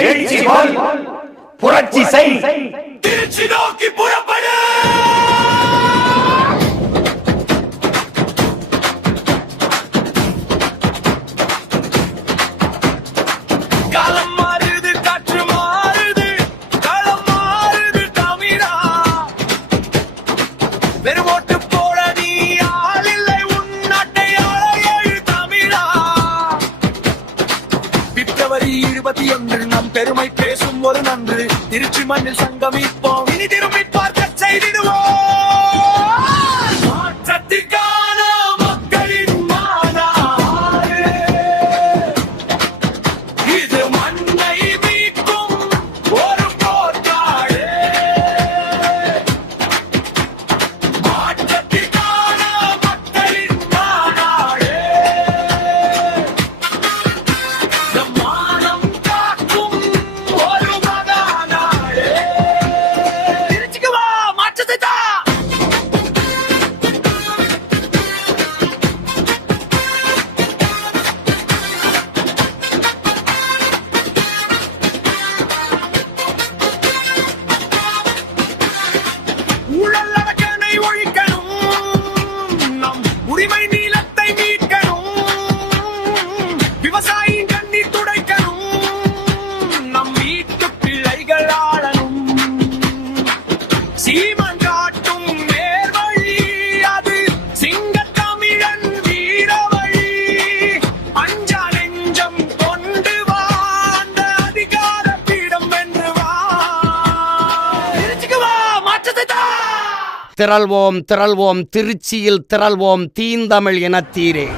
எழுச்சி போல் புரட்சி செய். திருச்சி நோக்கி புறப்படு. காலம் மாறுது, காற்று மாறுது, களம் மாறுது தமிழா. வெறும் ஓட்டு போட நீ ஆள் இல்லை, உன் நாட்டை ஆள எழு தமிழா. பிப்ரவரி 21 நம் பெருமை பேசும் ஒரு நன்று. திருச்சி மண்ணில் சங்கமிப்போம், இனி திரும்பி பார்க்க செய்திடுவோம். மாற்றத்திற்கான மக்களின் மாநாடு, இது மண்ணை மீட்கும் ஒரு போர்க்காடு. மாற்றத்திற்கான மக்களின் மாநாடு, நம் மானம் காக்கும் ஒரு மகாநாடு. திருச்சிக்கு வா, மாற்றத்தை தா. ஊழல் அரக்கனை ஒழிக்கணும், நம் உரிமை நீளத்தை மீட்கணும். விவசாயியின் கண்ணீர் துடைக்கணும், நம் வீட்டு பிள்ளைகள் ஆளணும். சீமன் காட்டும் நேர்வழி, அது சிங்கத்தமிழன் வீரவழி. அஞ்சா நெஞ்சம் கொண்டு வா, அந்த அதிகார பீடம் வென்று வா. திருச்சிக்கு வா, மாற்றத்தை தா. திரள்வோம் திரள்வோம் திருச்சியில் திரள்வோம் தீந்தமிழ் இனத்தீரே.